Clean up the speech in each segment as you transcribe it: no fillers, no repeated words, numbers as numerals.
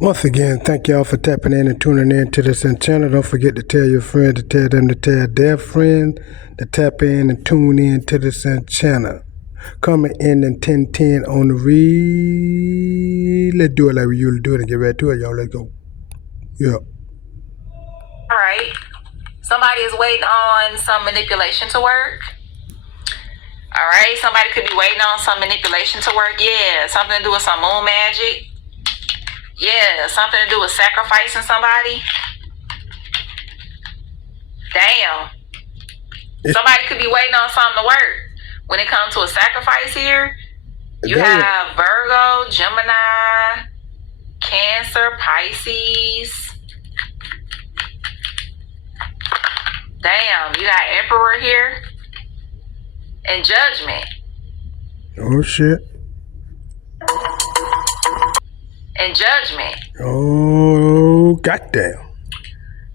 Once again, thank y'all for tapping in and tuning in to this channel. Don't forget to tell your friends, to tell them to tell their friends to tap in and tune in to this channel. Coming in 1010 on the read. Let's do it like we usually do it and get ready to it, y'all. Let's go. Yeah. All right. Somebody is waiting on some manipulation to work. All right. Somebody could be waiting on some manipulation to work. Yeah. Something to do with some moon magic. Yeah. Something to do with sacrificing somebody. Damn. Somebody could be waiting on something to work. When it comes to a sacrifice here, you have Virgo, Gemini, Cancer, Pisces. Damn, you got Emperor here. And Judgment. Oh, shit. And Judgment. Oh, goddamn.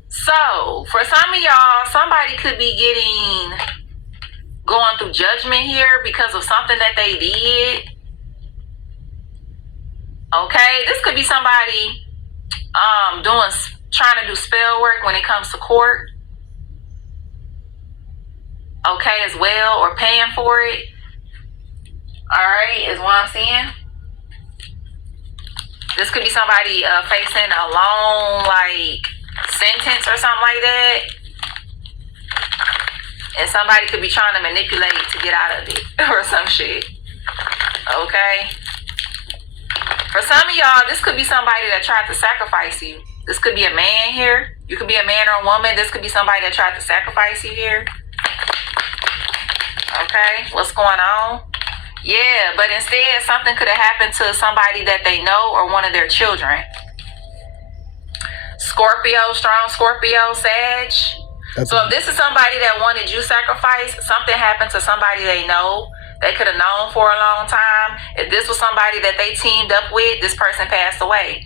So, for some of y'all, somebody could be going through judgment here because of something that they did. Okay, this could be somebody trying to do spell work when it comes to court. Okay, as well, or paying for it. All right, is what I'm seeing. This could be somebody facing a long, sentence or something like that. And somebody could be trying to manipulate to get out of it or some shit. Okay? For some of y'all, this could be somebody that tried to sacrifice you. This could be a man here. You could be a man or a woman. This could be somebody that tried to sacrifice you here. Okay? What's going on? Yeah, but instead, something could have happened to somebody that they know or one of their children. Scorpio, strong Scorpio, Sag. So if this is somebody that wanted you sacrificed, something happened to somebody they know, they could have known for a long time. If this was somebody that they teamed up with, this person passed away.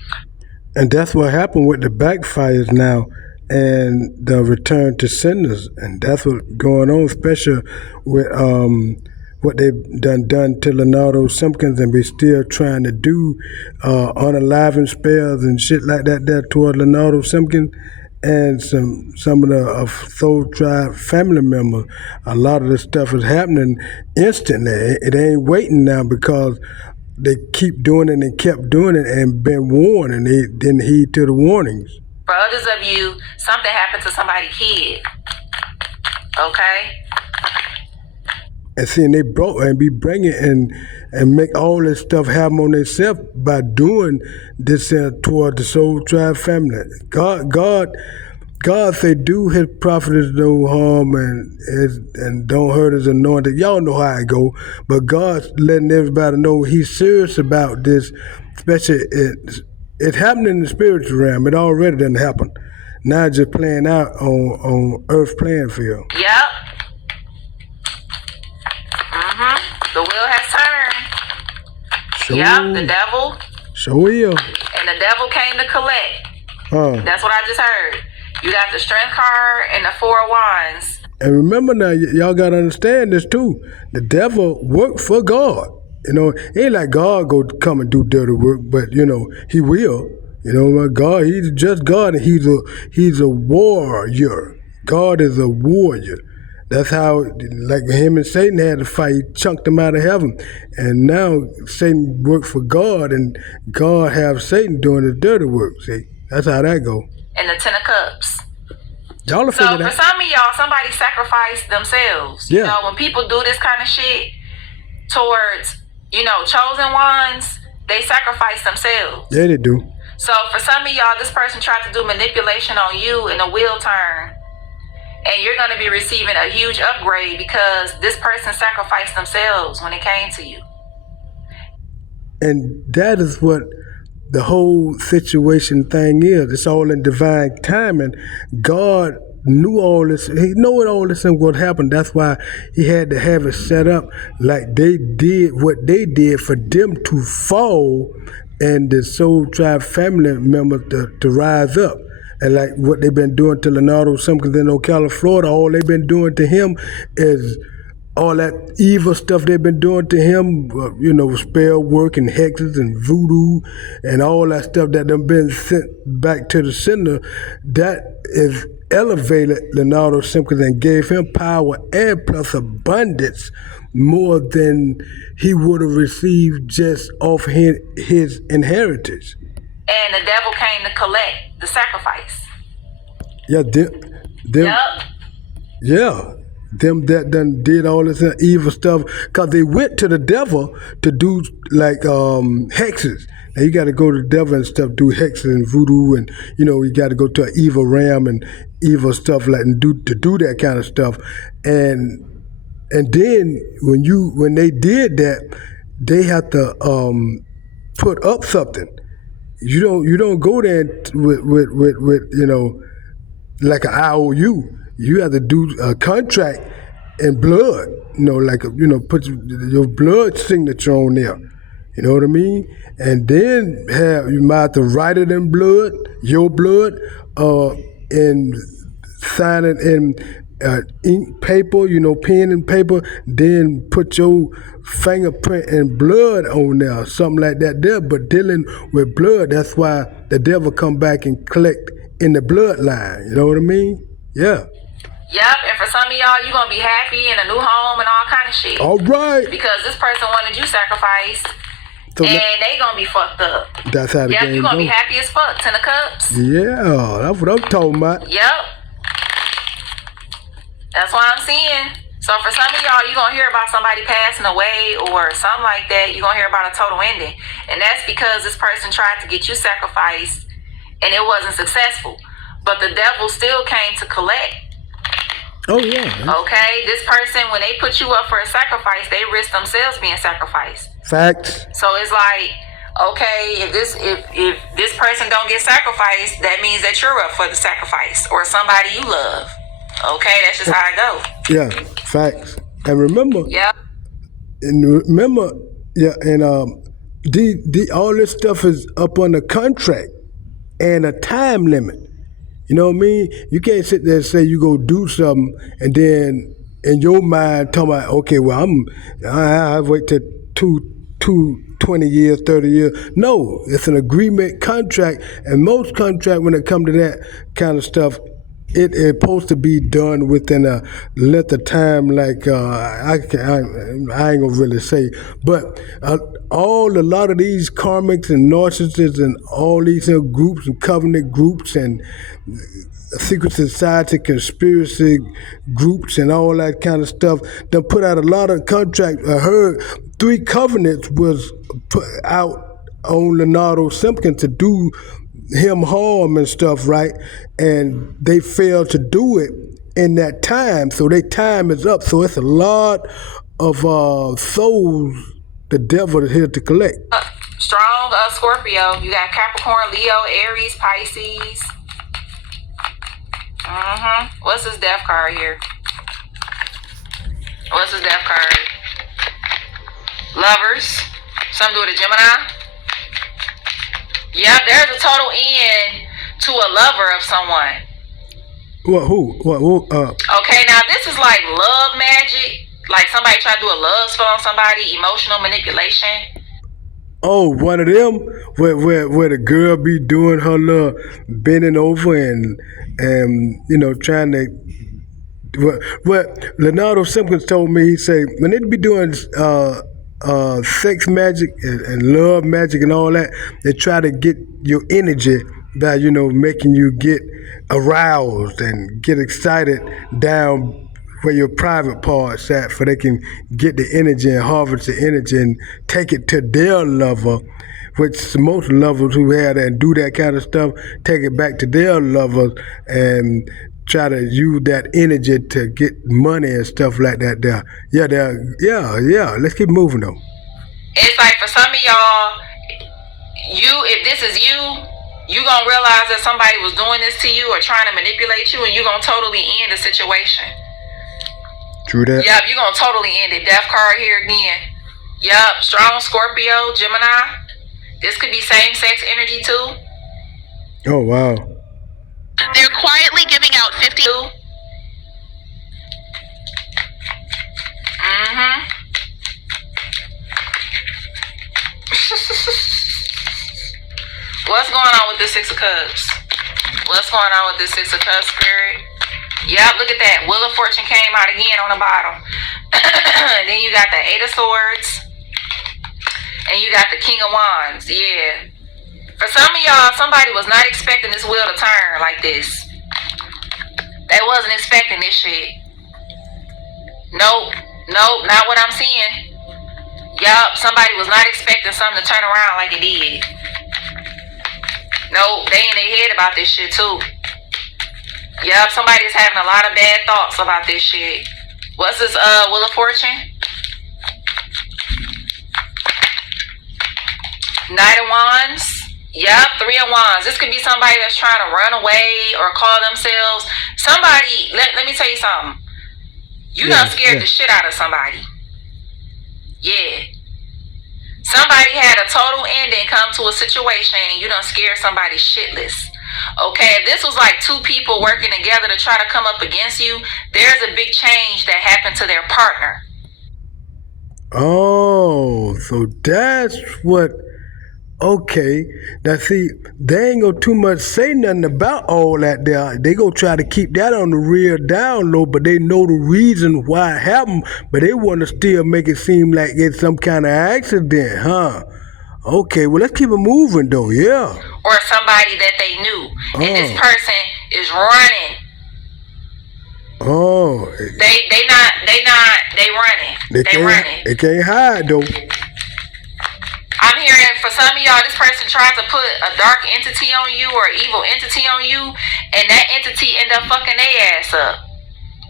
And that's what happened with the backfires now and the return to senders. And that's what's going on, especially with what they've done to Leonardo Simpkins, and be still trying to do unaliving spells and shit like that there toward Leonardo Simpkins. And some of the Soul Tribe family members. A lot of this stuff is happening instantly. It ain't waiting now because they keep doing it and kept doing it and been warned, and they didn't heed to the warnings. For others of you, something happened to somebody's kid. Okay? And seeing they brought and be bringing and make all this stuff happen on themselves by doing this toward the Soul Tribe family. God say, do his prophets no harm and don't hurt his anointed. Y'all know how it go, but God's letting everybody know he's serious about this. Especially it happened in the spiritual realm. It already done happened. Now it's just playing out on Earth's playing field. Yep. The wheel has turned. Sure. Yep, the devil. Sure will. And the devil came to collect. That's what I just heard. You got the Strength card and the Four of Wands. And remember now, y'all got to understand this too. The devil worked for God. You know, it ain't like God go come and do dirty work, but, you know, he will. You know, God, he's just God, and he's a warrior. God is a warrior. That's how, like him and Satan had to fight, he chunked them out of heaven. And now Satan worked for God, and God have Satan doing the dirty work. See, that's how that go. And the Ten of Cups. Y'all will figure that. So for some of y'all, somebody sacrificed themselves. Yeah. You know, when people do this kind of shit towards, you know, chosen ones, they sacrifice themselves. Yeah, they do. So for some of y'all, this person tried to do manipulation on you in a wheel turn. And you're going to be receiving a huge upgrade because this person sacrificed themselves when it came to you. And that is what the whole situation thing is. It's all in divine timing. God knew all this. He knew all this and what happened. That's why he had to have it set up like they did what they did for them to fall and the Soul Tribe family members to rise up. And like what they've been doing to Leonardo Simpkins in Ocala, Florida, all they've been doing to him is all that evil stuff they've been doing to him, spell work and hexes and voodoo and all that stuff that done been sent back to the sender, that is elevated Leonardo Simpkins and gave him power and plus abundance more than he would have received just off his inheritance. And the devil came to collect the sacrifice. Yeah, Yep. Yeah. Them that done did all this evil stuff, because they went to the devil to do like hexes. Now you got to go to the devil and stuff, do hexes and voodoo, and you got to go to an evil realm and evil stuff like and do that kind of stuff. And then when they did that, they have to put up something. You don't go there with like an IOU. You have to do a contract in blood, put your blood signature on there. You know what I mean? And then you might have to write it in blood, your blood, and sign it in ink paper, pen and paper, then put your fingerprint and blood on there, something like that there. But dealing with blood, that's why the devil come back and collect in the bloodline. You know what I mean? Yeah. Yep, and for some of y'all, you're going to be happy in a new home and all kind of shit. All right. Because this person wanted you sacrificed, and they going to be fucked up. That's how the game goes. Yep, you're going to be happy as fuck. 10 of Cups. Yeah, that's what I'm talking about. Yep. That's what I'm seeing. So for some of y'all, you're going to hear about somebody passing away or something like that. You're going to hear about a total ending. And that's because this person tried to get you sacrificed, and it wasn't successful. But the devil still came to collect. Oh, yeah. Okay, this person, when they put you up for a sacrifice, they risk themselves being sacrificed. Facts. So it's like, okay, if this person don't get sacrificed, that means that you're up for the sacrifice or somebody you love. Okay, that's just how it goes. Yeah, facts. And remember. Yeah. And remember, yeah, and all this stuff is up on the contract and a time limit. You know what I mean? You can't sit there and say you go do something and then in your mind talking about, okay, well, I wait till 20 years, 30 years. No, it's an agreement contract, and most contract when it comes to that kind of stuff, it is supposed to be done within a length of time. Like I ain't gonna really say, but a lot of these karmics and narcissists and all these groups and covenant groups and secret society conspiracy groups and all that kind of stuff, they put out a lot of contracts. I heard 3 covenants was put out on Leonardo Simpkins to do him harm and stuff, right? And they failed to do it in that time, so their time is up. So it's a lot of souls the devil is here to collect. Strong Scorpio. You got Capricorn, Leo, Aries, Pisces. What's his death card here? What's his death card? Lovers. Something to do with a Gemini. Yeah, there's a total end to a lover of someone. What? Who? What? Okay, now this is like love magic. Like somebody try to do a love spell on somebody, emotional manipulation. Oh, one of them where the girl be doing her little bending over and trying to. What Leonardo Simpkins told me, he said when they be doing sex magic and love magic and all that, they try to get your energy by making you get aroused and get excited down where your private parts at, for they can get the energy and harvest the energy and take it to their lover, which most lovers who have that and do that kind of stuff take it back to their lovers and try to use that energy to get money and stuff like that there. Yeah. Let's keep moving though. It's like for some of y'all, if this is you gonna realize that somebody was doing this to you or trying to manipulate you, and you gonna totally end the situation. True that. Yep, you're gonna totally end it. Death card here again. Yep, strong Scorpio, Gemini. This could be same-sex energy too. Oh, wow. They're quietly giving out 50. Mm-hmm. What's going on with this Six of Cups? What's going on with this Six of Cups, Spirit? Yep, look at that. Wheel of Fortune came out again on the bottom. Then you got the Eight of Swords. And you got the King of Wands. Yeah. For some of y'all, somebody was not expecting this wheel to turn like this. They wasn't expecting this shit. Nope, not what I'm seeing. Yup, somebody was not expecting something to turn around like it did. Nope, they in their head about this shit too. Yup, somebody's having a lot of bad thoughts about this shit. What's this Wheel of Fortune? Knight of Wands. Yup, Three of Wands. This could be somebody that's trying to run away or call themselves. Somebody, let me tell you something. You done scared the shit out of somebody. Yeah. Somebody had a total ending come to a situation and you done scared somebody shitless. Okay, if this was like two people working together to try to come up against you, there's a big change that happened to their partner. Oh, so that's what... Okay, now see, they ain't gonna too much say nothing about all that there. They gonna try to keep that on the real down low, but they know the reason why it happened, but they wanna still make it seem like it's some kind of accident, huh? Okay, well, let's keep it moving though, yeah. Or somebody that they knew, and this person is running. Oh. They running. They running. They can't hide though. I'm hearing for some of y'all, this person tried to put a dark entity on you or evil entity on you, and that entity end up fucking their ass up.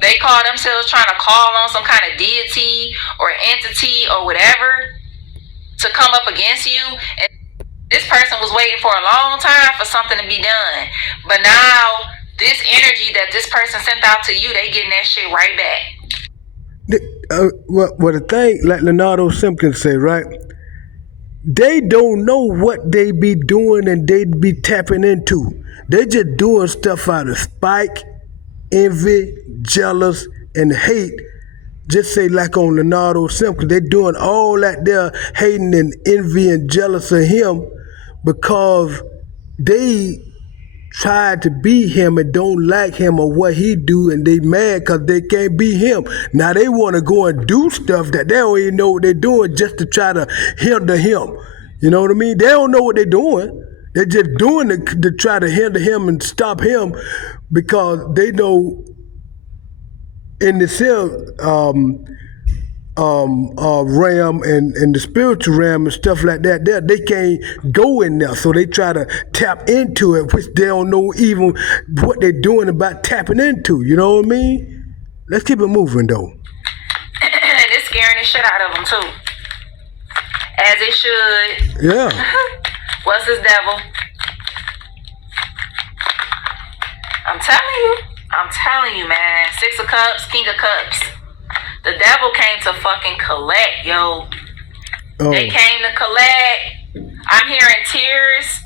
They call themselves trying to call on some kind of deity or entity or whatever to come up against you. And this person was waiting for a long time for something to be done. But now, this energy that this person sent out to you, they getting that shit right back. Well, the thing, like Leonardo Simpkins say, right? They don't know what they be doing and they be tapping into. They just doing stuff out of spite, envy, jealous, and hate. Just say like on Leonardo Simpkins, they doing all that there hating and envy and jealous of him because they tried to be him and don't like him or what he do, and they mad because they can't be him. Now they want to go and do stuff that they don't even know what they're doing just to try to hinder him. You know what I mean? They don't know what they're doing. They're just doing it to try to hinder him and stop him because they know in the realm and the spiritual realm and stuff like that, they can't go in there. So they try to tap into it, which they don't know even what they're doing about tapping into. You know what I mean? Let's keep it moving, though. It's scaring the shit out of them, too. As it should. Yeah. What's this devil? I'm telling you, man. Six of Cups, King of Cups. The devil came to fucking collect, yo. Oh. They came to collect. I'm hearing tears.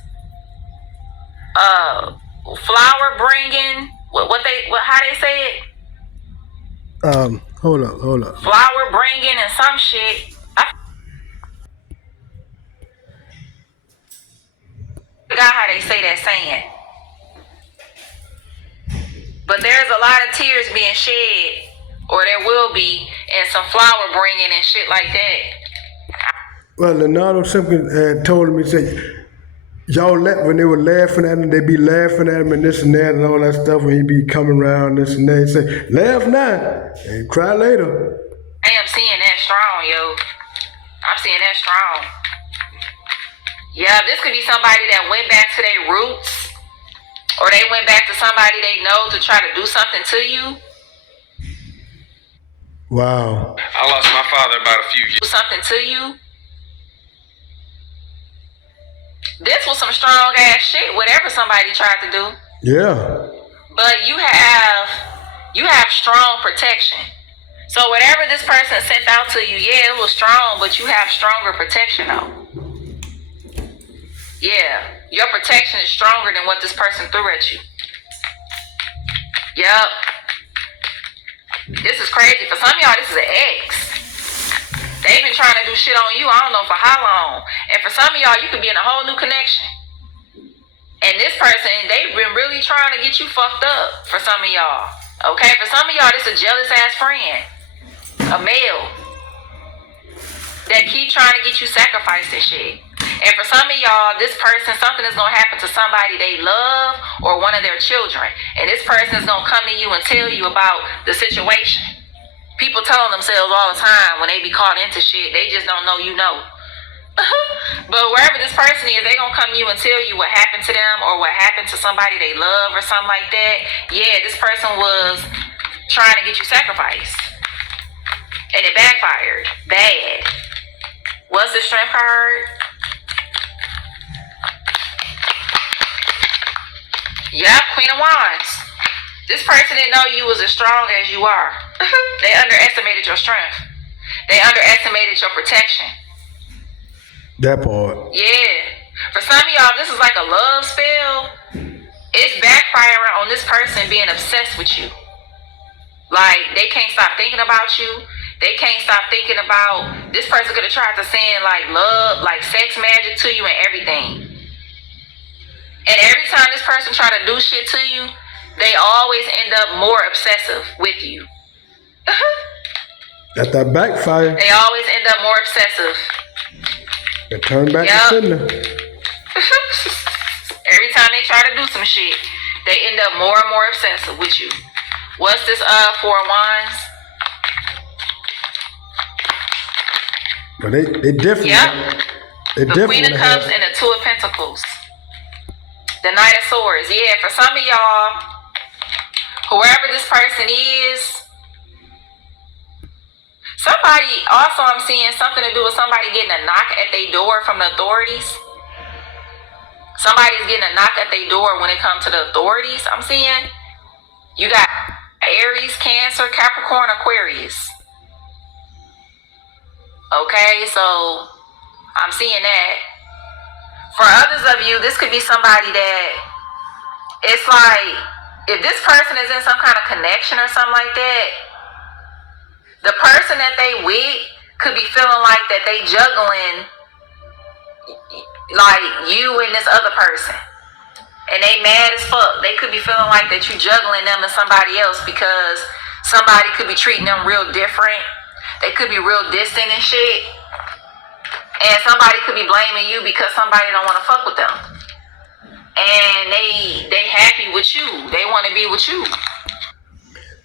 Flower bringing. How they say it? Hold up. Flower bringing and some shit. I forgot how they say that saying. But there's a lot of tears being shed. Or there will be, and some flower bringing and shit like that. Well, Leonardo Simpkins had told him, he said, y'all when they were laughing at him, they be laughing at him and this and that and all that stuff when he be coming around, this and that. He say, laugh now and cry later. I am seeing that strong, yo. I'm seeing that strong. Yeah, this could be somebody that went back to their roots, or they went back to somebody they know to try to do something to you. Wow. I lost my father about a few years. Do something to you. This was some strong ass shit, whatever somebody tried to do. Yeah. But you have strong protection. So whatever this person sent out to you, yeah, it was strong, but you have stronger protection though. Yeah. Your protection is stronger than what this person threw at you. Yup. This is crazy. For some of y'all, this is an ex. They've been trying to do shit on you, I don't know for how long. And for some of y'all, you could be in a whole new connection. And this person, they've been really trying to get you fucked up for some of y'all. Okay? For some of y'all, this is a jealous ass friend. A male. That keep trying to get you sacrificed and shit. And for some of y'all, this person, something is going to happen to somebody they love or one of their children. And this person is going to come to you and tell you about the situation. People telling themselves all the time when they be caught into shit, they just don't know you know. But wherever this person is, they gonna come to you and tell you what happened to them or what happened to somebody they love or something like that. Yeah, this person was trying to get you sacrificed. And it backfired. Bad. What's the strength card? Yep, Queen of Wands. This person didn't know you was as strong as you are. They underestimated your strength. They underestimated your protection. That part. Yeah. For some of y'all, this is like a love spell. It's backfiring on this person being obsessed with you. Like, they can't stop thinking about you. They can't stop thinking about, this person could have tried to send like love, like sex magic to you and everything. And every time this person try to do shit to you, they always end up more obsessive with you. That backfire. They always end up more obsessive. They turn back to sender. Every time they try to do some shit, they end up more and more obsessive with you. What's this Four of Wands? But they different. Yep. The Queen of Cups and the Two of Pentacles. The Knight of Swords. Yeah, for some of y'all, whoever this person is, somebody, also I'm seeing something to do with somebody getting a knock at their door from the authorities. Somebody's getting a knock at their door when it comes to the authorities, I'm seeing. You got Aries, Cancer, Capricorn, Aquarius. Okay, so I'm seeing that. For others of you, this could be somebody that, it's like, if this person is in some kind of connection or something like that, the person that they with could be feeling like that they juggling like you and this other person. And they mad as fuck. They could be feeling like that you juggling them and somebody else because somebody could be treating them real different. They could be real distant and shit. And somebody could be blaming you because somebody don't want to fuck with them. And they happy with you. They want to be with you.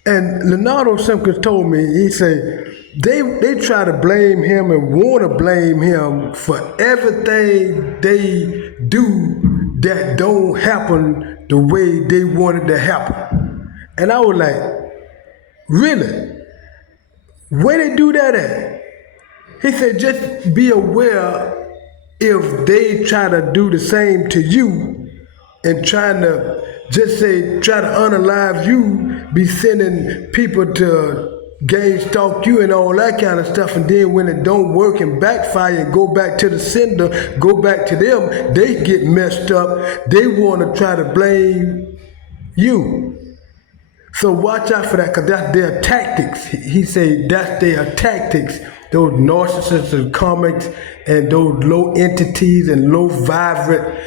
And Leonardo Simpkins told me, he said, they try to blame him and want to blame him for everything they do that don't happen the way they wanted to happen. And I was like, really? Where they do that at? He said, just be aware if they try to do the same to you and trying to just say, try to unalive you, be sending people to gang stalk you and all that kind of stuff. And then when it don't work and backfire and go back to the sender, go back to them, they get messed up. They want to try to blame you. So watch out for that, because that's their tactics. He said that's their tactics. Those narcissists and karmics and those low entities and low vibrant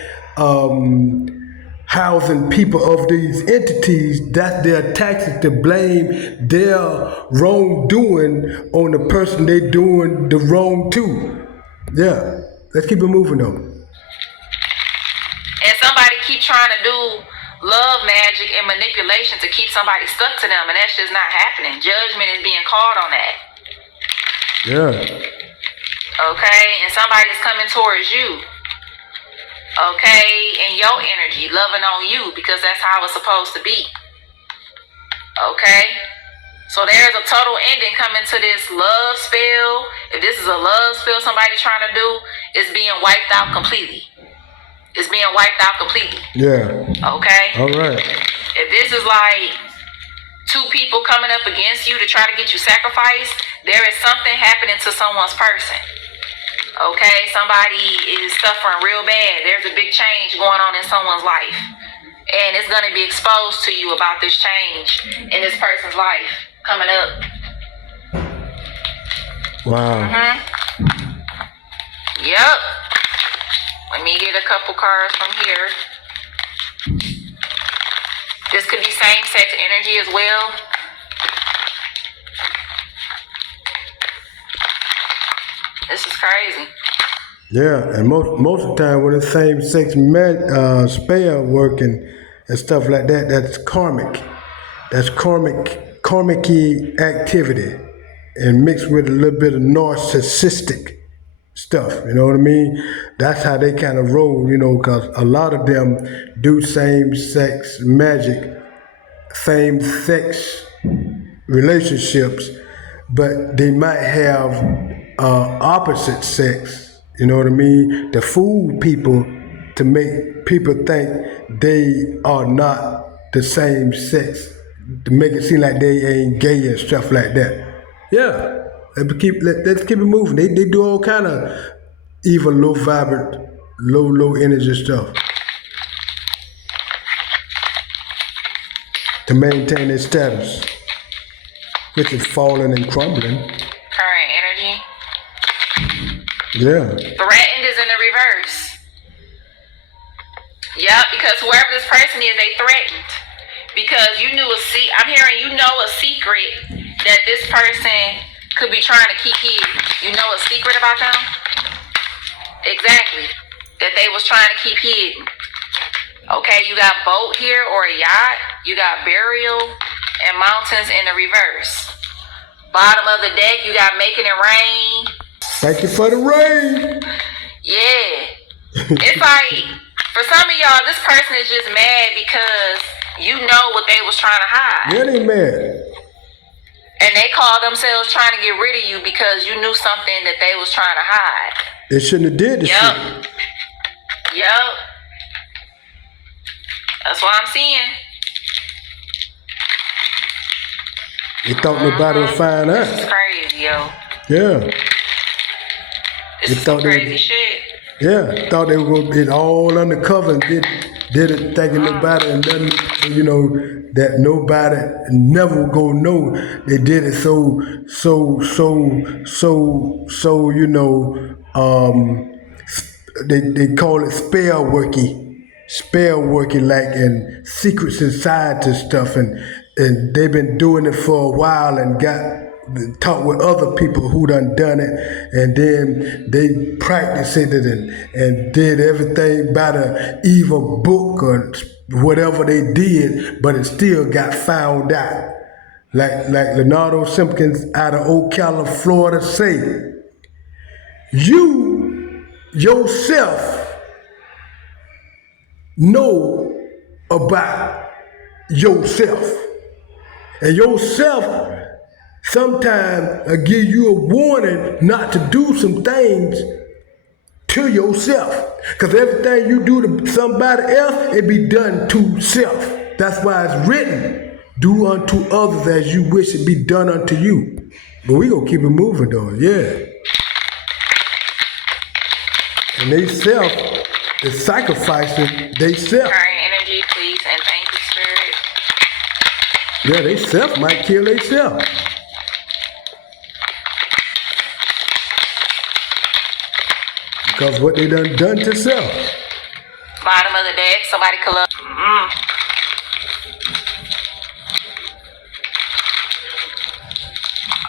housing people of these entities, that's their tactics to blame their wrongdoing on the person they doing the wrong to. Yeah, let's keep it moving though. And somebody keep trying to do love magic and manipulation to keep somebody stuck to them, and that's just not happening. Judgment is being called on that. Yeah. Okay, and somebody's coming towards you. Okay, in your energy, loving on you, because that's how it's supposed to be. Okay, so there's a total ending coming to this love spell. If this is a love spell somebody trying to do, it's being wiped out completely. It's being wiped out completely. Yeah. Okay. All right. If this is like two people coming up against you to try to get you sacrificed, there is something happening to someone's person. Okay, somebody is suffering real bad. There's a big change going on in someone's life. And it's going to be exposed to you about this change in this person's life coming up. Wow. Yep. Let me get a couple cards from here. This could be same-sex energy as well. This is crazy. Yeah, and most of the time when the same sex spell working and stuff like that, that's karmic. That's karmic activity, and mixed with a little bit of narcissistic stuff. You know what I mean? That's how they kind of roll. You know, because a lot of them do same sex magic, same sex relationships, but they might have opposite sex. You know what I mean? To fool people, to make people think they are not the same sex, to make it seem like they ain't gay and stuff like that. Yeah, let's keep it moving. They do all kind of evil, low vibrant, low energy stuff to maintain their status, which is falling and crumbling. Current energy. Yeah. Threatened is in the reverse. Yep, because whoever this person is, they threatened. Because I'm hearing you know a secret that this person could be trying to keep hidden. You know a secret about them? Exactly. That they was trying to keep hidden. Okay, you got boat here or a yacht. You got burial and mountains in the reverse. Bottom of the deck, you got making it rain. Thank you for the rain. Yeah. It's like, for some of y'all, this person is just mad because you know what they was trying to hide. Yeah, they mad. And they call themselves trying to get rid of you because you knew something that they was trying to hide. They shouldn't have did this shit. Yep. That's what I'm seeing. They thought nobody would find This is out. crazy, yo. Yeah. This is some crazy shit. Yeah, thought they were gonna be all undercover and did it thinking nobody and nothing, you know, that nobody never gonna know. They did it so you know, they call it spell working like in secret society stuff, and they've been doing it for a while and got talk with other people who done it, and then they practiced it and did everything by the evil book or whatever they did, but it still got found out. Like Leonardo Simpkins out of Ocala, Florida say, you yourself know about yourself. And yourself sometimes give you a warning not to do some things to yourself. Because everything you do to somebody else, it be done to self. That's why it's written, do unto others as you wish it be done unto you. But we gonna keep it moving though, yeah. And they self is sacrificing they self. Current energy, please, and thank you, Spirit. Yeah, they self might kill they self. Because what they done to self. Bottom of the deck, somebody collect.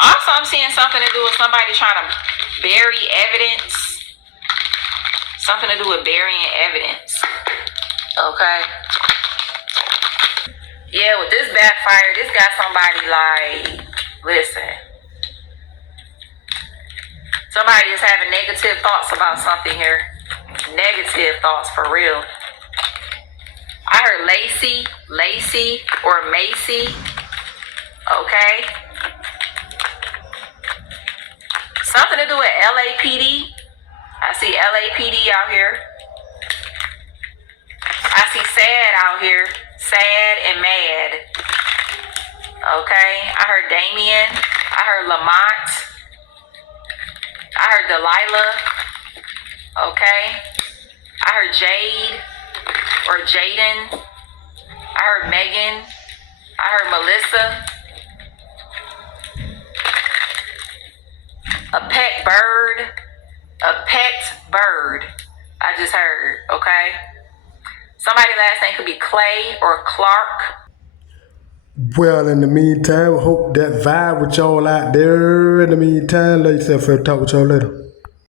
Also, I'm seeing something to do with somebody trying to bury evidence. Something to do with burying evidence. Okay. Yeah, with this backfire, this got somebody like, listen. Somebody is having negative thoughts about something here. Negative thoughts for real. I heard Lacey, or Macy. Okay. Something to do with LAPD. I see LAPD out here. I see sad out here. Sad and mad. Okay. I heard Damien. I heard Lamont. I heard Delilah. Okay. I heard Jade or Jaden. I heard Megan. I heard Melissa. A pet bird. A pet bird. I just heard, okay? Somebody's last name could be Clay or Clark. Well, in the meantime, I hope that vibe with y'all out there. In the meantime, love yourself. I'll talk with y'all later.